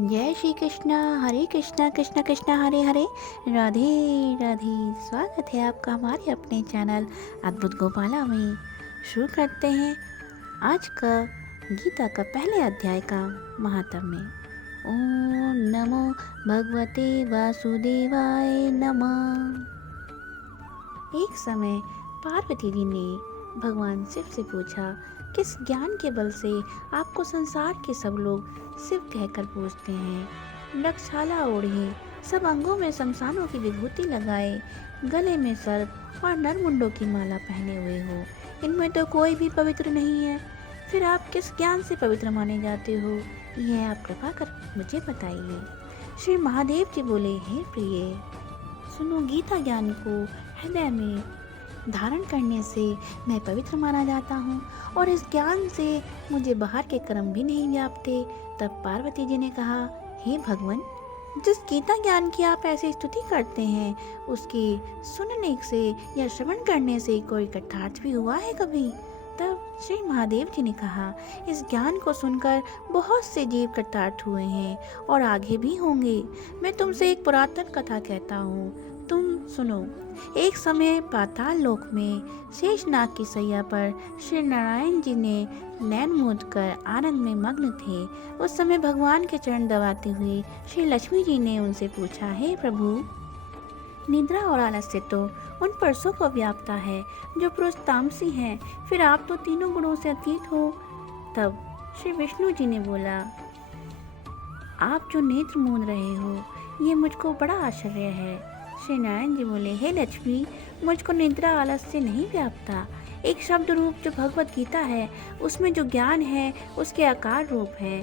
जय श्री कृष्णा, हरे कृष्णा कृष्णा कृष्णा हरे हरे, राधे राधे। स्वागत है आपका हमारे अपने चैनल अद्भुत गोपाला में। शुरू करते हैं आज का गीता का पहले अध्याय का महात्म्य। ओम नमो भगवते वासुदेवाय नमः। एक समय पार्वती जी ने भगवान शिव से पूछा, किस ज्ञान के बल से आपको संसार के सब लोग शिव कहकर पूछते हैं? वृक्षाला ओढ़े, सब अंगों में शमशानों की विभूति लगाए, गले में सर्प और नरमुंडों की माला पहने हुए हो, इनमें तो कोई भी पवित्र नहीं है। फिर आप किस ज्ञान से पवित्र माने जाते हो? यह आप कृपा कर मुझे बताइए। श्री महादेव जी बोले, हे प्रिय, सुनो, गीता ज्ञान को हृदय में धारण करने से मैं पवित्र माना जाता हूँ और इस ज्ञान से मुझे बाहर के कर्म भी नहीं व्यापते। तब पार्वती जी ने कहा, हे भगवान, जिस गीता ज्ञान की आप ऐसी स्तुति करते हैं, उसके सुनने से या श्रवण करने से कोई कथार्थ भी हुआ है कभी? तब श्री महादेव जी ने कहा, इस ज्ञान को सुनकर बहुत से जीव कृतार्थ हुए हैं और आगे भी होंगे। मैं तुमसे एक पुरातन कथा कहता हूँ, तुम सुनो। एक समय पाताल लोक में शेषनाग की सैया पर श्री नारायण जी ने नैन मूंद कर आनंद में मग्न थे। उस समय भगवान के चरण दबाते हुए श्री लक्ष्मी जी ने उनसे पूछा, हे प्रभु, निद्रा और आलस्य तो उन पुरुषों को व्यापता है जो पुरुष तामसी हैं, फिर आप तो तीनों गुणों से अतीत हो। तब श्री विष्णु जी ने बोला, आप जो नेत्र मूंद रहे हो, ये मुझको बड़ा आश्चर्य है। श्री नारायण जी बोले, हे लक्ष्मी, मुझको निद्रा आलस्य नहीं व्यापता। एक शब्द रूप जो भगवत गीता है, उसमें जो ज्ञान है उसके आकार रूप है।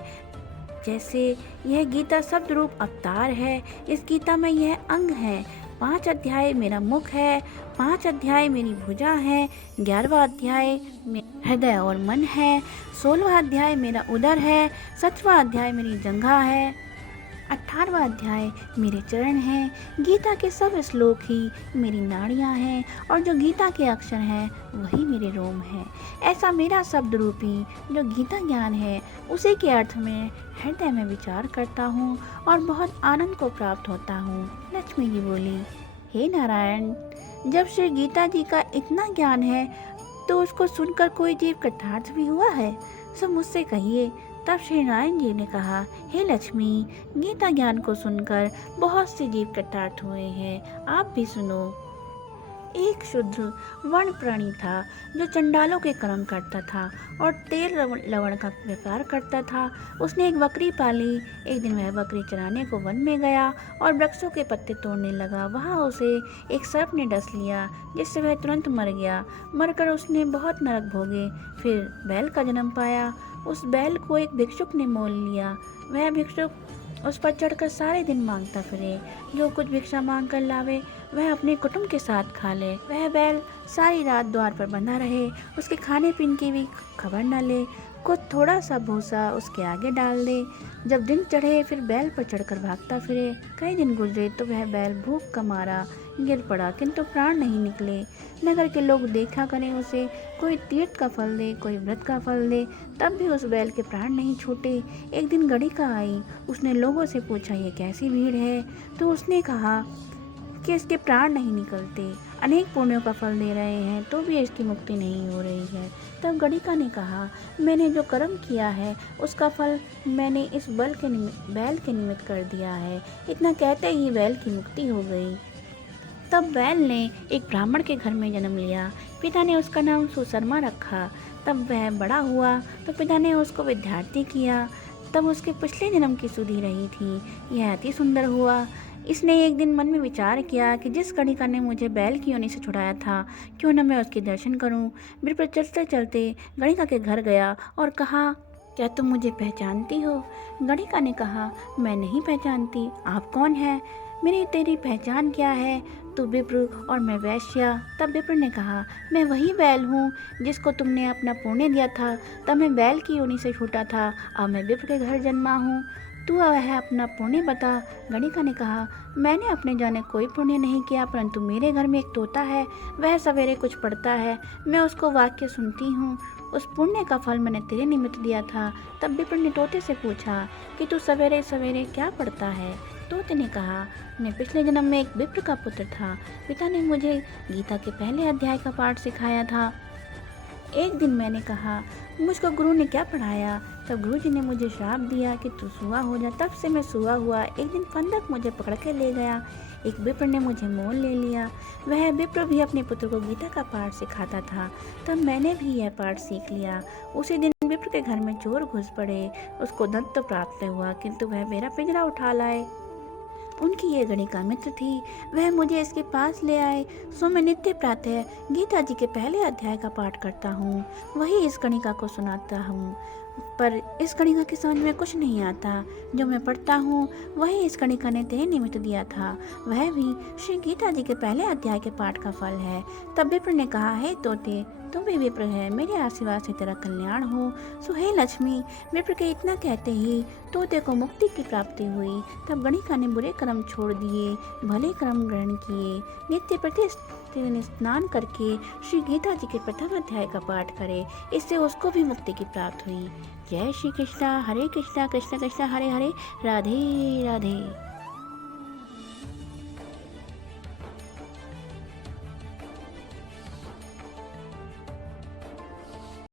जैसे यह गीता शब्द रूप अवतार है, इस गीता में यह अंग है। 5 अध्याय मेरा मुख है, 5 अध्याय मेरी भुजा है, 11वां अध्याय में हृदय और मन है, 16वां अध्याय मेरा उदर है, 17वां अध्याय मेरी जंघा है, 18वां अध्याय मेरे चरण हैं। गीता के सब श्लोक ही मेरी नाड़ियाँ हैं और जो गीता के अक्षर हैं वही मेरे रोम हैं। ऐसा मेरा शब्द रूपी जो गीता ज्ञान है, उसी के अर्थ में हृदय में विचार करता हूँ और बहुत आनंद को प्राप्त होता हूँ। लक्ष्मी जी बोली, हे नारायण, जब श्री गीता जी का इतना ज्ञान है तो उसको सुनकर कोई जीव कृतार्थ भी हुआ है? सो मुझसे कहिए। तब श्री नारायण जी ने कहा, हे लक्ष्मी, गीता ज्ञान को सुनकर बहुत से जीव कृतार्थ हुए हैं, आप भी सुनो। एक शूद्र वर्ण प्राणी था जो चंडालों के कर्म करता था और तेल लवण का व्यापार करता था। उसने एक बकरी पाली। एक दिन वह बकरी चराने को वन में गया और वृक्षों के पत्ते तोड़ने लगा। वहाँ उसे एक सर्प ने डस लिया, जिससे वह तुरंत मर गया। मरकर उसने बहुत नरक भोगे। फिर बैल का जन्म पाया। उस बैल को एक भिक्षुक ने मोल लिया। वह भिक्षुक उस पर चढ़कर सारे दिन मांगता फिरे। जो कुछ भिक्षा मांग कर लावे वह अपने कुटुंब के साथ खा ले। वह बैल सारी रात द्वार पर बंधा रहे, उसके खाने पीने की भी खबर न ले। कुछ थोड़ा सा भूसा उसके आगे डाल दे। जब दिन चढ़े फिर बैल पर चढ़कर भागता फिरे। कई दिन गुजरे तो वह बैल भूख का मारा गिर पड़ा, किंतु प्राण नहीं निकले। नगर के लोग देखा करें उसे, कोई तीर्थ का फल दे, कोई व्रत का फल दे, तब भी उस बैल के प्राण नहीं छूटे। एक दिन गणिका आई। उसने लोगों से पूछा, ये कैसी भीड़ है? तो उसने कहा कि इसके प्राण नहीं निकलते, अनेक पुण्यों का फल दे रहे हैं तो भी इसकी मुक्ति नहीं हो रही है। तब गणिका ने कहा, मैंने जो कर्म किया है उसका फल मैंने इस बैल के निमित्त कर दिया है। इतना कहते ही बैल की मुक्ति हो गई। तब बैल ने एक ब्राह्मण के घर में जन्म लिया। पिता ने उसका नाम सुशर्मा रखा। तब वह बड़ा हुआ तो पिता ने उसको विद्यार्थी किया। तब उसके पिछले जन्म की सुधि रही थी। यह अति सुंदर हुआ। इसने एक दिन मन में विचार किया कि जिस गणिका ने मुझे बैल की योनि से छुड़ाया था, क्यों न मैं उसके दर्शन करूं। बिरपर चलते चलते गणिका के घर गया और कहा, क्या तुम मुझे पहचानती हो? गणिका ने कहा, मैं नहीं पहचानती, आप कौन हैं? मेरी तेरी पहचान क्या है? तू विप्र और मैं वैश्या। तब विप्र ने कहा, मैं वही बैल हूँ जिसको तुमने अपना पुण्य दिया था। तब मैं बैल की योनि से छूटा था, अब मैं विप्र के घर जन्मा हूँ। तू वह अपना पुण्य बता। गणिका ने कहा, मैंने अपने जाने कोई पुण्य नहीं किया, परंतु मेरे घर में एक तोता है, वह सवेरे कुछ पढ़ता है, मैं उसको वाक्य सुनती हूँ। उस पुण्य का फल मैंने तेरे निमित्त दिया था। तब विप्र ने तोते से पूछा कि तू सवेरे सवेरे क्या पढ़ता है? तोते ने कहा, मैं पिछले जन्म में एक विप्र का पुत्र था। पिता ने मुझे गीता के पहले अध्याय का पाठ सिखाया था। एक दिन मैंने कहा, मुझको गुरु ने क्या पढ़ाया? तब गुरु जी ने मुझे श्राप दिया कि तू सूआ हो जा। तब से मैं सूआ हुआ। एक दिन फंदक मुझे पकड़ के ले गया। एक विप्र ने मुझे मोल ले लिया। वह विप्र भी अपने पुत्र को गीता का पाठ सिखाता था। तब मैंने भी यह पाठ सीख लिया। उसी दिन विप्र के घर में चोर घुस पड़े। उसको दंत तो प्राप्त हुआ, किंतु वह मेरा पिंजरा उठा लाए। उनकी ये गणिका मित्र थी, वह मुझे इसके पास ले आए। सो मैं नित्य प्रातः गीता जी के पहले अध्याय का पाठ करता हूँ, वही इस गणिका को सुनाता हूँ। पर इस गणिका के समझ में कुछ नहीं आता। जो मैं पढ़ता हूँ वही इस गणिका ने तेरे निमित्त दिया था, वह भी श्री गीता जी के पहले अध्याय के पाठ का फल है। तब विप्र ने कहा, हे तोते, तुम भी विप्र है, मेरे आशीर्वाद से तेरा कल्याण हो। सो हे लक्ष्मी। विप्र के इतना कहते ही तोते को मुक्ति की प्राप्ति हुई। तब गणिका ने बुरे कर्म छोड़ दिए, भले कर्म ग्रहण किए। नित्य प्रतिदिन स्नान करके श्री गीता जी के प्रथम अध्याय का पाठ करे, इससे उसको भी मुक्ति की प्राप्त हुई। जय श्री कृष्णा, हरे कृष्णा, कृष्ण कृष्ण हरे हरे, राधे राधे।